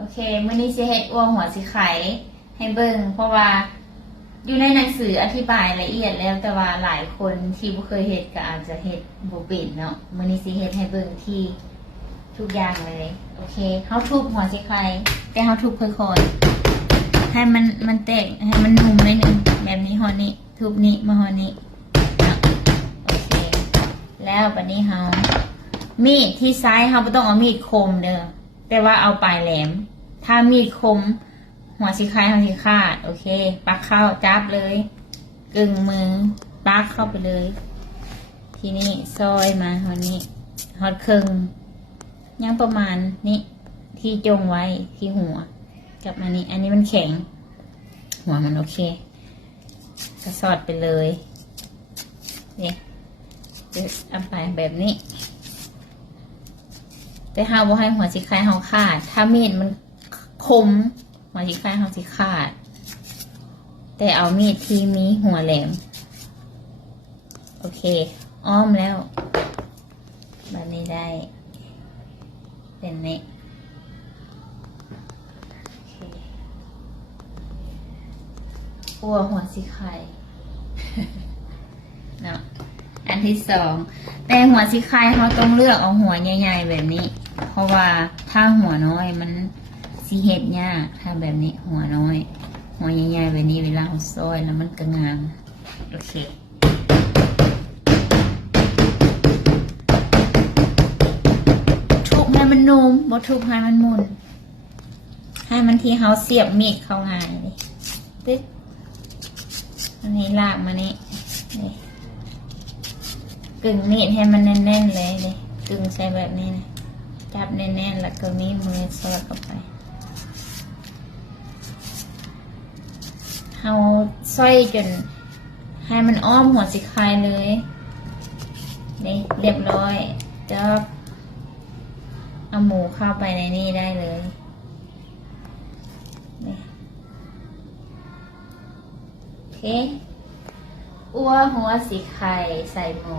โอเคมื้อนี้สิเฮ็ดอ้วหัวสิไข่ให้เบิ่งเพราะว่าอยู่ในหนังสืออธิบายละเอียดแล้วแต่ว่าหลายคนที่บ่เคยเฮ็ดก็อาจจะเฮ็ดบ่เป็นเนาะมื้อนี้สิเฮ็ดให้เบิ่งที่ทุกอย่างเลยโอเคเฮาทุบหัวสิไข่แต่เฮาทุบค่อยๆให้มันแตกให้มันนุ่มนิดนึงแบบนี้ฮอดนี้ทุบนี้มาฮอดนี้โอเคแล้วบัดนี้เฮามีดที่ซ้ายเฮาบ่ต้องเอามีดคมเด้อแต่ว่าเอาปลายแหลมถ้ามีดคมหัวสิไข่เฮาสิขาดโอเคปักเข้าจับเลยกึ่งมือปักเข้าไปเลยทีนี้ซอยมาฮอดนี้ฮอดครึ่งยังประมาณนี้ที่จงไว้ที่หัวกับอันนี้มันแข็งหัวมันโอเคก็สอดไปเลยนี่เอาไปแบบนี้แต่เฮาบ่ให้หัวสิไข่เฮาขาดถ้ามีดมันคมหัวสิไข่เฮาสิขาดแต่เอามีดที่มีหัวแหลมโอเคอ้อมแล้วแบบนี้ได้เป็นนี้อัวหัวสิไข่เนาะอันที่สองแต่หัวสิไข่เขาต้องเลือกเอาหัวใหญ่ๆแบบนี้เพราะว่าถ้าหัวน้อยมันสิเฮ็ดยากถ้าแบบนี้หัวน้อยหัวใหญ่ๆแบบนี้เวลาเราซอยแล้วมันก็งามโอเคทุบให้มันนุ่มบ่ทุบให้มันมุนให้มันที่เขาเสียบมีดเข้าง่ายเลยตึ๊ดอันนี้ลากมานี่กึ่งมีดให้มันแน่นๆเลยกึ่งใส่แบบนี้นะจับแน่นๆแล้วก็มีมือสอดเข้าไปเอาสร้อยจนให้มันอ้อมหัวสิไข่เลยนี่เรียบร้อยจับเอาหมูเข้าไปในนี่ได้เลยนี่โอเคอัวหัวสิไข่ใส่หมู